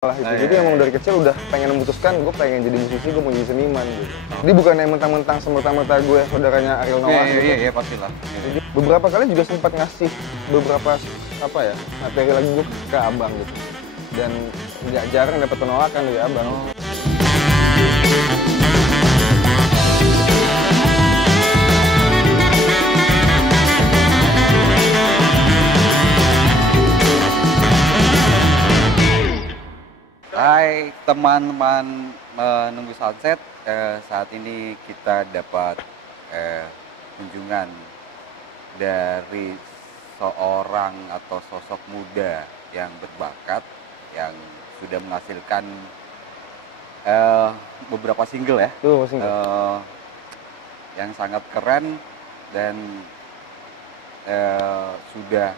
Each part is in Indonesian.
lah itu. Jadi emang dari kecil udah pengen memutuskan gue pengen jadi musisi, gue mau jadi seniman gitu. Jadi bukan yang mentang-mentang semerta-merta gue saudaranya Ariel Noah gitu. Iya pastilah. Jadi beberapa kali juga sempat ngasih beberapa materi lagu gue ke abang gitu. Dan nggak jarang dapat penolakan dari abang. Hai teman-teman menunggu sunset, saat ini kita dapat kunjungan dari seorang atau sosok muda yang berbakat, yang sudah menghasilkan beberapa single ya, yang sangat keren dan sudah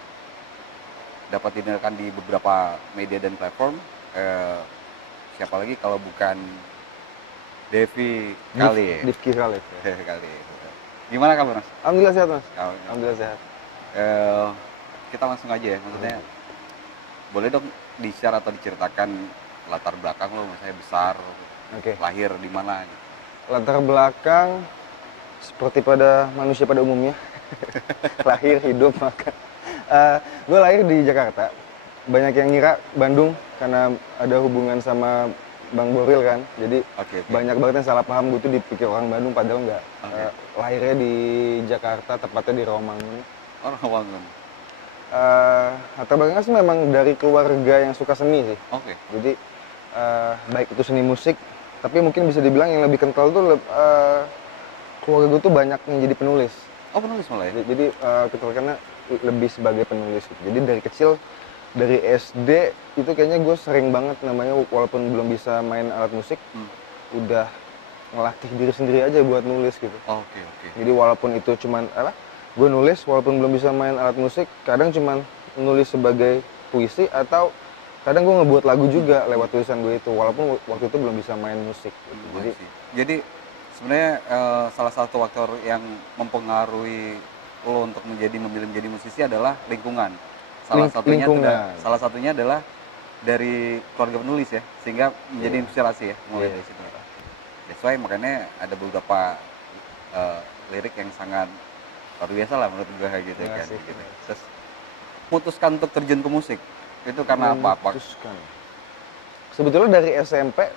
dapat didengarkan di beberapa media dan platform. Siapa lagi kalau bukan Devi Khalif. Devi Khalif. Gimana kabar Mas? Alhamdulillah sehat Mas. Alhamdulillah sehat. Kita langsung aja ya, maksudnya boleh dong di-share atau diceritakan latar belakang lo, misalnya besar, lahir di mana? Latar belakang seperti pada manusia pada umumnya, lahir, hidup, makan. Gue lahir di Jakarta. Banyak yang ngira Bandung karena ada hubungan sama Bang Boril kan, jadi banyak banget yang salah paham gue tuh dipikir orang Bandung, padahal enggak. Lahirnya di Jakarta, tepatnya di Rawamangun. Rawamangun. Latar belakangnya sih memang dari keluarga yang suka seni sih. Jadi baik itu seni musik, tapi mungkin bisa dibilang yang lebih kental tuh keluarga gue tuh banyak yang jadi penulis. Oh, penulis malah ya? Jadi keturunan lebih sebagai penulis gitu. Jadi dari kecil, dari SD itu kayaknya gue sering banget namanya, walaupun belum bisa main alat musik, udah ngelatih diri sendiri aja buat nulis gitu. Jadi walaupun itu cuman gue nulis walaupun belum bisa main alat musik, kadang cuman nulis sebagai puisi atau kadang gue ngebuat lagu juga lewat tulisan gue itu, walaupun waktu itu belum bisa main musik gitu. Jadi sebenarnya salah satu faktor yang mempengaruhi lo untuk memilih menjadi musisi adalah lingkungan. Salah satunya adalah dari keluarga penulis ya, sehingga menjadi inspirasi ya mulai dari situ. That's why makanya ada beberapa lirik yang sangat luar biasa lah menurut gue kayak gitu kan. Terus putuskan untuk terjun ke musik itu karena apa? Sebetulnya dari SMP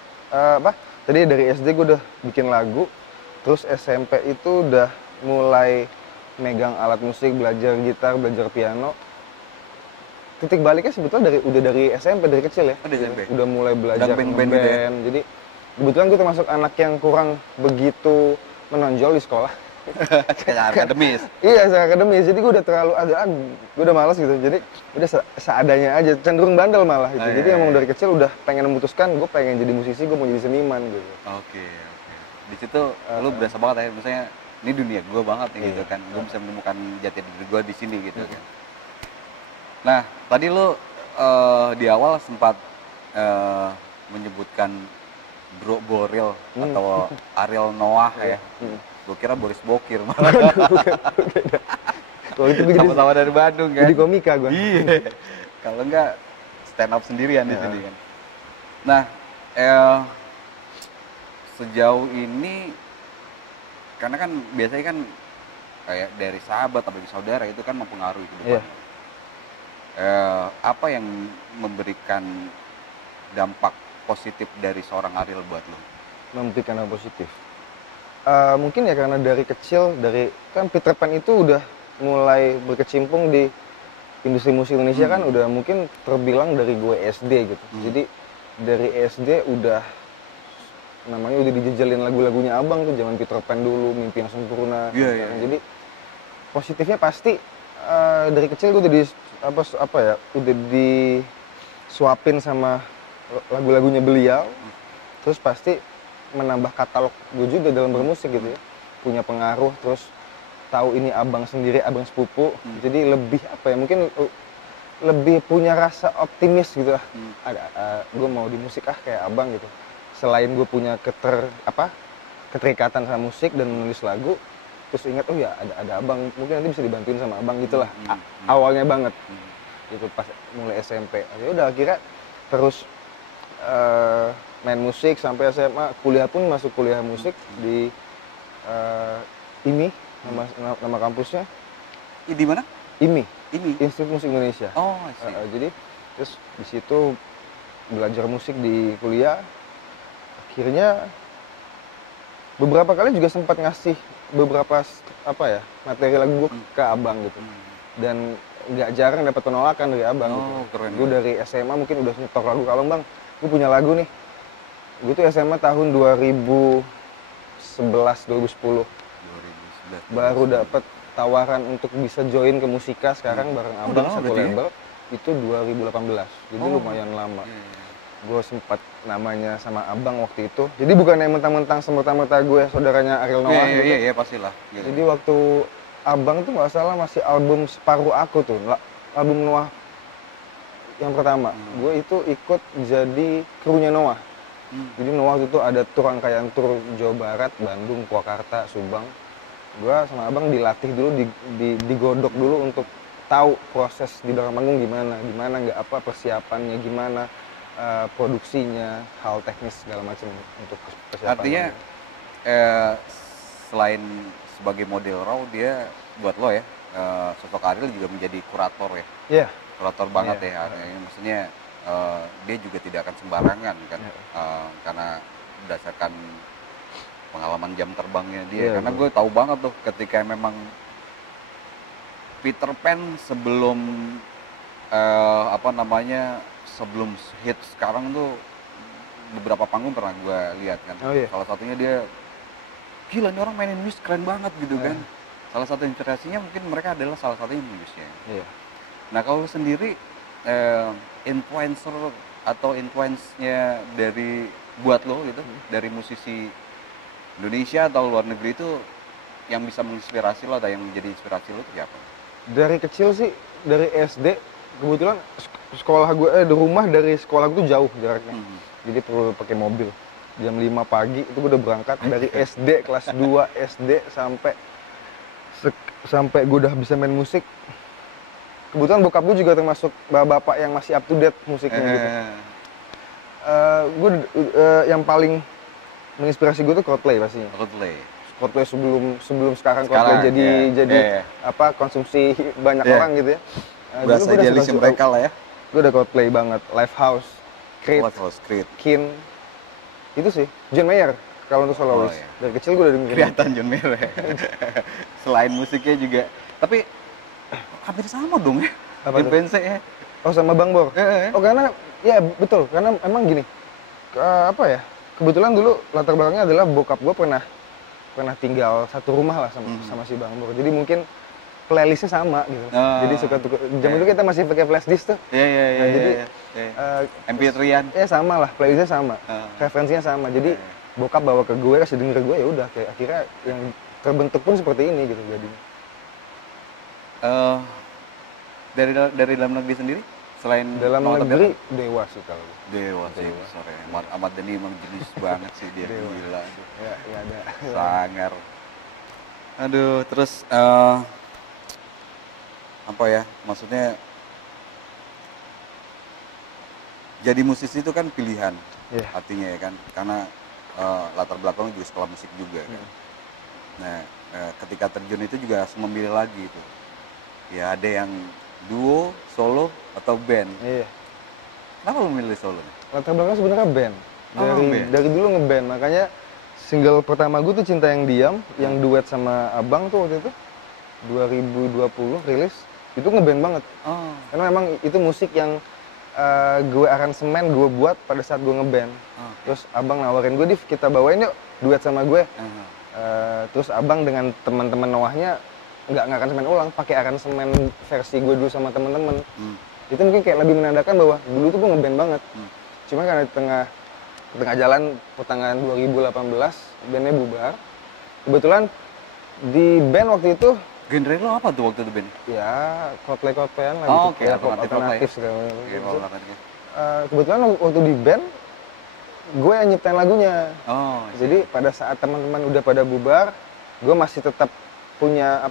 tadi dari SD gue udah bikin lagu, terus SMP itu udah mulai megang alat musik, belajar gitar, belajar piano. Titik baliknya sebetulnya udah dari SMP, dari kecil ya. Udah mulai belajar band. Jadi kebetulan gue termasuk anak yang kurang begitu menonjol di sekolah. Kayak akademis. Iya, secara akademis. Jadi gue udah terlalu gue udah malas gitu. Jadi udah seadanya aja, cenderung bandel malah gitu. Jadi emang dari kecil udah pengen memutuskan gue pengen jadi musisi, gue mau jadi seniman gitu. Di situ lu berasa banget ya, misalnya ini dunia gue banget nih gitu kan. Gue bisa menemukan jati diri gue di sini gitu kan. Nah, tadi lu di awal sempat menyebutkan Bro Boril atau Ariel Noah ya. Gue kira Boris Bokir malah. Sama-sama dari Bandung kan. Jadi komika gue. Iya. Kalau enggak stand up sendirian di sini kan. Nah, sejauh ini karena kan biasanya kan kayak dari sahabat atau dari saudara itu kan mempengaruhi kehidupan. Apa yang memberikan dampak positif dari seorang Ariel buat lo? Memberikan dampak positif? Mungkin ya karena dari kecil, kan Peter Pan itu udah mulai berkecimpung di industri musik Indonesia kan udah mungkin terbilang dari gue SD gitu. Jadi dari SD udah dijejelin lagu-lagunya abang tuh, zaman Peter Pan dulu, Mimpi yang Sempurna. Jadi positifnya pasti dari kecil gue udah udah disuapin sama lagu-lagunya beliau, terus pasti menambah katalog gue juga dalam bermusik gitu ya, punya pengaruh, terus tahu ini abang sendiri, abang sepupu, jadi lebih mungkin lebih punya rasa optimis gitu lah. Gue mau di musik kayak abang gitu, selain gue punya keterikatan sama musik dan menulis lagu, terus ingat ada abang, mungkin nanti bisa dibantuin sama abang gitulah. Awalnya banget gitu pas mulai SMP. Ya udah akhirnya terus main musik sampai SMA, kuliah pun masuk kuliah musik di IMI, nama kampusnya. Di mana? IMI. IMI. Institut Musik Indonesia. Oh, jadi terus di situ belajar musik di kuliah. Akhirnya beberapa kali juga sempat ngasih beberapa materi lagu gue ke abang gitu. Dan nggak jarang dapat penolakan dari abang. Oh, gitu. keren. Gue dari SMA mungkin udah nyetor lagu, kalau bang, gue punya lagu nih. Gue tuh SMA tahun 2011 2010. Baru dapat tawaran untuk bisa join ke Musika sekarang bareng abang satu label. Itu 2018. Jadi lumayan lama. Gue sempat namanya sama abang waktu itu. Jadi bukan yang mentang-mentang semerta-merta gue saudaranya Ariel Noah gitu. Iya, pastilah. Jadi waktu abang tuh nggak salah masih album Separuh Aku tuh, album Noah yang pertama. Gue itu ikut jadi krunya Noah. Jadi Noah itu ada tur rangkaian tur Jawa Barat, Bandung, Purwakarta, Subang. Gue sama abang dilatih dulu, digodok dulu untuk tahu proses di belakang panggung gimana nggak persiapannya gimana, produksinya, hal teknis segala macam untuk persiapan. Artinya selain sebagai model raw, dia buat lo ya, sosok Ariel juga menjadi kurator ya. Iya. Kurator banget ya. Maksudnya dia juga tidak akan sembarangan kan, karena berdasarkan pengalaman jam terbangnya dia. Karena gue tahu banget tuh ketika memang Peter Pan sebelum sebelum hit sekarang tuh beberapa panggung pernah gue lihat kan. Salah satunya dia, gila nih orang mainin Muse keren banget gitu kan. Salah satu inspirasinya mungkin mereka adalah salah satunya Muse-nya. Nah kalau lu sendiri influencer atau influence-nya dari buat lo gitu, dari musisi Indonesia atau luar negeri itu yang bisa menginspirasi lo atau yang menjadi inspirasi lo itu siapa? Dari kecil sih, dari SD, kebetulan sekolah gue, rumah dari sekolah gue tuh jauh jaraknya. Jadi perlu pakai mobil. Jam 5 pagi itu gue udah berangkat dari SD, kelas 2 SD sampai gue udah bisa main musik. Kebetulan bokap gue juga termasuk bapak yang masih up to date musiknya gitu. Yang paling menginspirasi gue tuh Coldplay pastinya. Coldplay sebelum sekarang Coldplay jadi konsumsi banyak orang gitu ya. Berasa idealisnya mereka lah ya. Gue udah Coldplay banget, Lifehouse, Creed, Kin. Itu sih, John Mayer kalau untuk solois. Dari kecil gue udah dengerin. Kelihatan John Mayer ya. Selain musiknya juga, tapi hampir sama dong ya. Influence ya. Oh sama Bang Bor. Oh karena ya betul, karena emang gini. Kebetulan dulu latar belakangnya adalah bokap gue pernah tinggal satu rumah lah sama si Bang Bor. Jadi mungkin playlistnya sama gitu. Jadi suka tuh. Zaman itu kita masih pakai flash disk tuh. Jadi MP3-an. Ya sama lah, playlistnya sama. Referensinya sama. Jadi bokap bawa ke gue, kasih denger gue, ya udah kayak akhirnya yang terbentuk pun seperti ini gitu jadinya. Dari dalam negeri sendiri? Selain dalam negeri Dewa sih kalau Dewa sih besar ya. Ahmad Dhani emang jenis banget sih dia. Gila. Ya ada. Sangar. Aduh, terus maksudnya jadi musisi itu kan pilihan. Artinya ya kan, karena latar belakangnya juga sekolah musik juga kan. Nah, ketika terjun itu juga harus memilih lagi itu. Ya ada yang duo, solo, atau band. Kenapa lu milih solo? Latar belakang sebenarnya band. Dari dulu ngeband, makanya single pertama gue tuh Cinta Yang Diam, yang duet sama abang tuh waktu itu 2020 rilis. Itu ngeband banget. Karena memang itu musik yang gue aransemen, gue buat pada saat gue ngeband. Terus abang nawarin gue, kita bawain yuk duet sama gue. Terus abang dengan teman-teman Noahnya nggak aransemen ulang, pakai aransemen versi gue dulu sama teman-teman. Itu mungkin kayak lebih menandakan bahwa dulu tuh gue ngeband banget. Cuma karena di tengah jalan pertengahan 2018 bandnya bubar. Kebetulan di band waktu itu genre lo apa tuh waktu itu band? Ya Coldplay-an lah gitu. Ya alternatif segala macam. Kebetulan waktu di band gue yang nyiptain lagunya. Jadi pada saat teman-teman udah pada bubar, gue masih tetap punya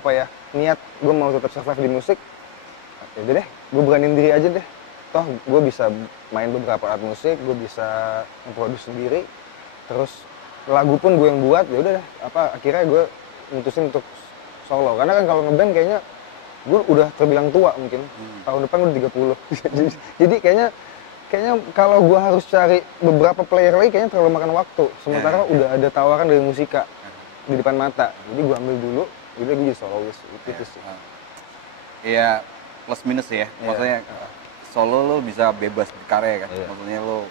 niat gue mau tetap survive di musik. Ya udah deh, gue beraniin diri aja deh. toh gue bisa main beberapa alat musik, gue bisa memproduksi sendiri, terus lagu pun gue yang buat, ya udah deh, akhirnya gue mutusin untuk solo. Karena kan kalau ngeband kayaknya gue udah terbilang tua mungkin, tahun depan gue udah 30. Jadi kayaknya kalau gue harus cari beberapa player lagi kayaknya terlalu makan waktu. Sementara udah ada tawaran dari Musika di depan mata, jadi gue ambil dulu, jadi gue jadi solois itu sih. Iya, plus minus ya. Maksudnya solo lo bisa bebas berkarya kan. Maksudnya lo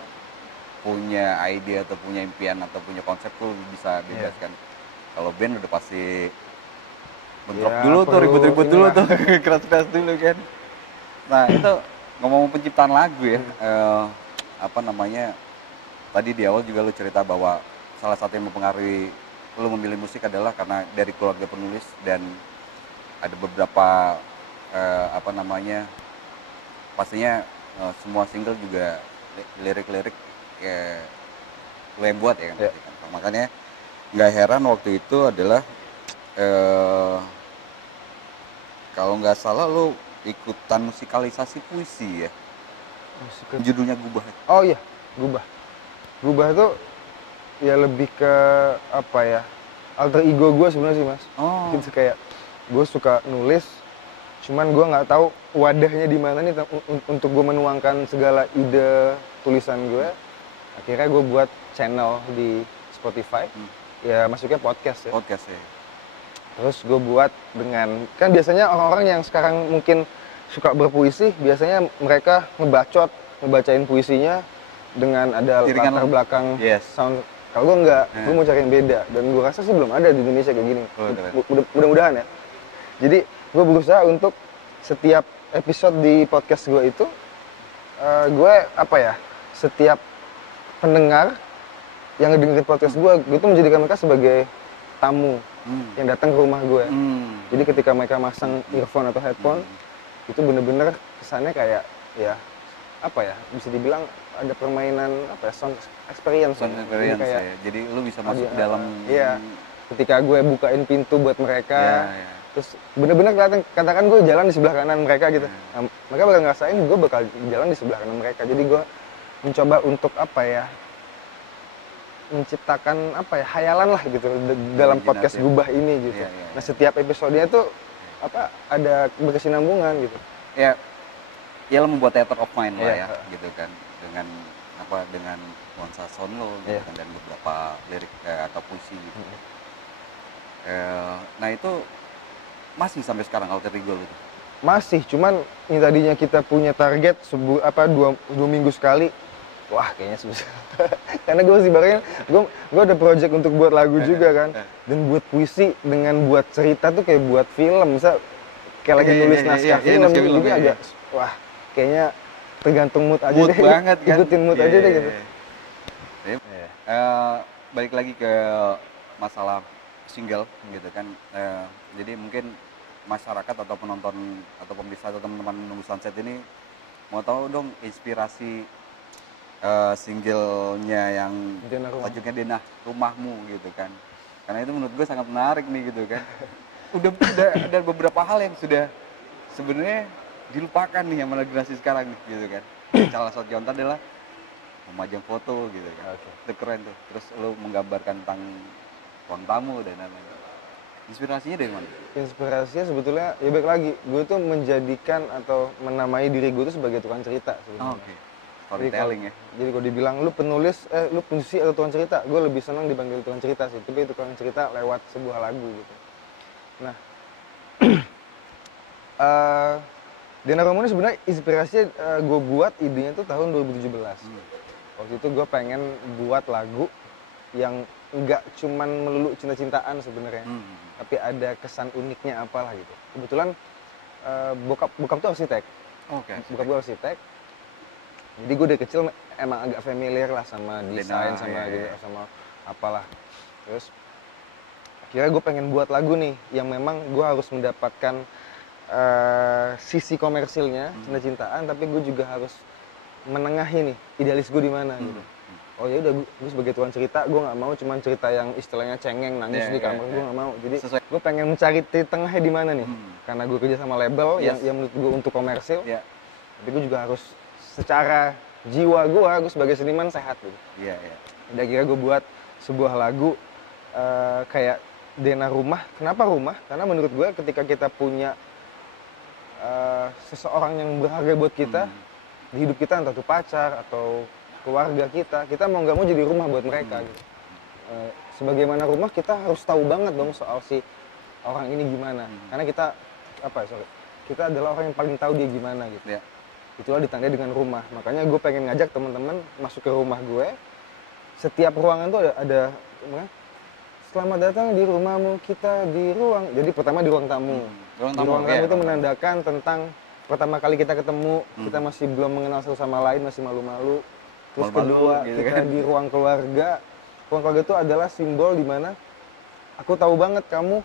punya ide atau punya impian atau punya konsep tuh bisa bebas kan. Kalau band udah pasti bentrok dulu tuh, ribut-ribut dulu tuh, keras-keras dulu kan. Nah itu ngomong penciptaan lagu ya, tadi di awal juga lo cerita bahwa salah satu yang mempengaruhi lo memilih musik adalah karena dari keluarga penulis dan ada beberapa pastinya semua single juga lirik-lirik lo yang buat ya kan. Makanya nggak heran waktu itu adalah kalau nggak salah lo ikutan musikalisasi puisi ya. Judulnya Gubah. Oh iya, Gubah. Gubah itu ya lebih ke alter ego gue sebenarnya sih mas. Gitu, kayak gue suka nulis, cuman gue nggak tahu wadahnya di mana nih untuk gue menuangkan segala ide tulisan gue. Akhirnya gue buat channel di Spotify, ya masuknya podcast ya. Podcast ya. Terus gue buat dengan, kan biasanya orang-orang yang sekarang mungkin suka berpuisi, biasanya mereka ngebacain puisinya dengan ada latar belakang sound. Kalau gue enggak, gue mau cari yang beda. Dan gue rasa sih belum ada di Indonesia kayak gini. Mudah-mudahan ya. Jadi gue berusaha untuk setiap episode di podcast gue itu, gue setiap pendengar yang ngedengerin podcast gue itu menjadikan mereka sebagai tamu yang datang ke rumah gue. Jadi ketika mereka masang earphone atau headphone, itu bener-bener kesannya kayak bisa dibilang ada permainan sound experience. Kayak, jadi lu bisa masuk dalam. Iya. Ketika gue bukain pintu buat mereka, terus bener-bener katakan gue jalan di sebelah kanan mereka gitu. Nah, mereka bakal ngerasain gue bakal jalan di sebelah kanan mereka. Jadi gue mencoba untuk menciptakan hayalan lah gitu dalam podcast Gubah ini gitu. Nah setiap episodenya tuh ada berkesinambungan gitu. Ya lo membuat theater of mind lah ya gitu kan, dengan nuansa sound lo gitu kan, dan beberapa lirik atau puisi gitu. Nah itu masih sampai sekarang Alter Ego itu? Masih, cuman ini tadinya kita punya target dua minggu sekali. Wah kayaknya susah. Karena gue masih barangnya, gue ada project untuk buat lagu juga kan. Dan buat puisi dengan buat cerita tuh kayak buat film. Misal kayak lagi nulis naskah film, jadi agak kayaknya tergantung mood aja deh. Banget kan? Ikutin mood aja deh gitu. Balik lagi ke masalah single gitu kan. Jadi mungkin masyarakat atau penonton atau pemirsa atau teman-teman Nunggu Sunset ini mau tahu dong inspirasi singlenya yang tajuknya Denah Rumahmu gitu kan. Karena itu menurut gue sangat menarik nih gitu kan. udah ada beberapa hal yang sudah sebenarnya dilupakan nih sama generasi sekarang nih gitu kan. Salah satu contoh adalah memajang foto gitu kan. Itu keren tuh. Terus lo menggambarkan tentang ruang tamu dan lain-lain. Inspirasinya dari mana? Inspirasinya sebetulnya ya baik lagi, gue tuh menjadikan atau menamai diri gue tuh sebagai tukang cerita sebenarnya. Storytelling ya. Jadi kalau dibilang lu penulis, lu puisi atau tukang cerita, gue lebih senang dipanggil tukang cerita sih. Tapi tukang cerita lewat sebuah lagu gitu. Nah, Denah Rumahmu ini sebenarnya inspirasinya gue buat idenya tuh tahun 2017. Waktu itu gue pengen buat lagu yang nggak cuman melulu cinta-cintaan sebenarnya, tapi ada kesan uniknya apalah gitu. Kebetulan bokap tuh arsitek. Bokap gue arsitek. Jadi gue dari kecil emang agak familiar lah sama desain, sama apalah. Terus akhirnya gue pengen buat lagu nih yang memang gue harus mendapatkan sisi komersilnya, cinta-cintaan, tapi gue juga harus menengahi nih idealis gue di mana gitu. Oh ya udah, gue sebagai tuan cerita, gue nggak mau cuman cerita yang istilahnya cengeng nangis di kamar, gue nggak mau. Jadi gue pengen mencari titik tengahnya di mana nih, karena gue kerja sama label yang menurut gue untuk komersil, tapi gue juga harus secara jiwa gue sebagai seniman sehat gitu. Iya, iya. Dan akhirnya gue buat sebuah lagu kayak Dena Rumah. Kenapa rumah? Karena menurut gue ketika kita punya seseorang yang berharga buat kita di hidup kita, entah itu pacar atau keluarga kita mau nggak mau jadi rumah buat mereka gitu. Sebagaimana rumah kita harus tahu banget dong soal si orang ini gimana. Karena kita adalah orang yang paling tahu dia gimana gitu. Ya. Itulah ditandai dengan rumah. Makanya gue pengen ngajak teman-teman masuk ke rumah gue. Setiap ruangan tuh ada selamat datang di rumahmu, kita di ruang. Jadi pertama di ruang tamu. Ruang tamu itu menandakan tentang pertama kali kita ketemu, kita masih belum mengenal satu sama lain, masih malu-malu. Terus kedua, gitu kita kan? Di ruang keluarga. Ruang keluarga itu adalah simbol di mana aku tahu banget kamu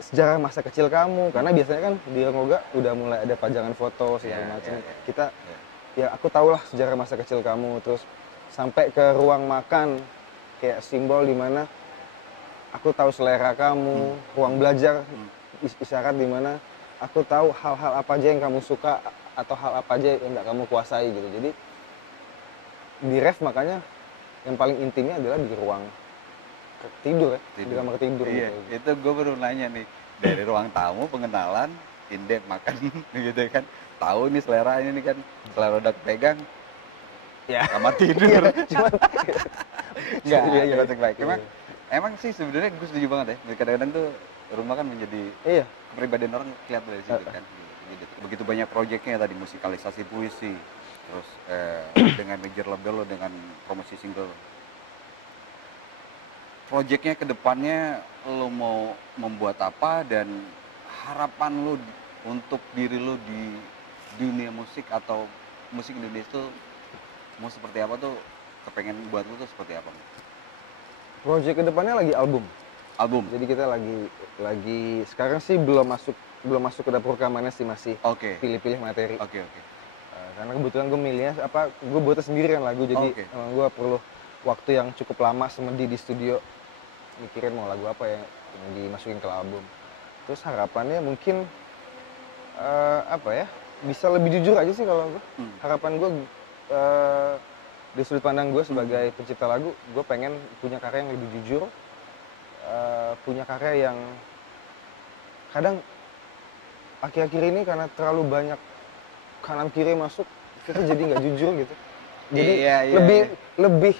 sejarah masa kecil kamu, karena biasanya kan di ruang keluarga udah mulai ada pajangan foto segala macam. Kita ya aku tahulah sejarah masa kecil kamu. Terus sampai ke ruang makan kayak simbol di mana aku tahu selera kamu. Ruang belajar isyarat di mana aku tahu hal-hal apa aja yang kamu suka atau hal apa aja yang nggak kamu kuasai gitu. Jadi di ref makanya yang paling intimnya adalah di ruang tidur ya, di kamar tidur. Iya, gitu. Itu gue baru nanya nih, dari ruang tamu pengenalan, in-depth makan gitu kan, tahu nih selera ini kan, selera udah pegang, ya kamar tidur. Nggak, baik. Emang sih sebenarnya gue setuju banget ya, kadang-kadang tuh rumah kan menjadi kepribadian orang kelihatan dari situ kan. Begitu banyak proyeknya tadi, musikalisasi puisi, terus dengan major label lo, dengan promosi single. Proyeknya ke depannya lo mau membuat apa, dan harapan lo untuk diri lo di dunia musik atau musik Indonesia tuh mau seperti apa tuh, kepengen buat lo tuh seperti apa? Proyek ke depannya lagi album. Jadi kita lagi sekarang sih belum masuk ke dapur rekamannya sih, masih pilih-pilih materi. Karena kebetulan gue milihnya gue buatnya sendiri kan lagu, jadi emang gue perlu waktu yang cukup lama semedi di studio mikirin mau lagu apa yang dimasukin ke album. Terus harapannya mungkin bisa lebih jujur aja sih kalau gue. Harapan gue di sudut pandang gue sebagai pencipta lagu, gue pengen punya karya yang lebih jujur, punya karya yang kadang akhir-akhir ini karena terlalu banyak kanan kiri masuk, kita jadi nggak jujur gitu. Jadi lebih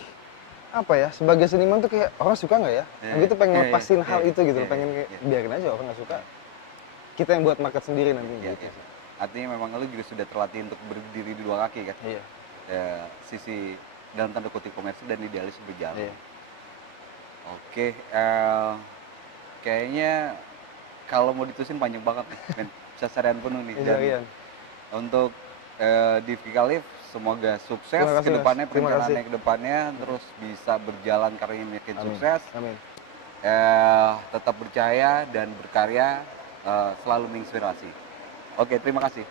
apa ya, sebagai seniman tuh kayak orang suka nggak ya? Gitu pengen lepasin hal itu gitu, pengen kayak biarin aja orang nggak suka. Kita yang buat market sendiri nanti gitu. Artinya memang lu juga sudah terlatih untuk berdiri di dua kaki kan? Iya. Ya, sisi dalam tanda kutip komersil dan idealis berjalan. Oke, kayaknya kalau mau ditusin panjang banget nih, men. Bisa seharian penuh nih. Dan untuk Divky Khalif, semoga sukses ke depannya, perencanaannya ke depannya, terus bisa berjalan karirnya makin sukses. Amin. Tetap percaya dan berkarya, selalu menginspirasi. Oke, terima kasih.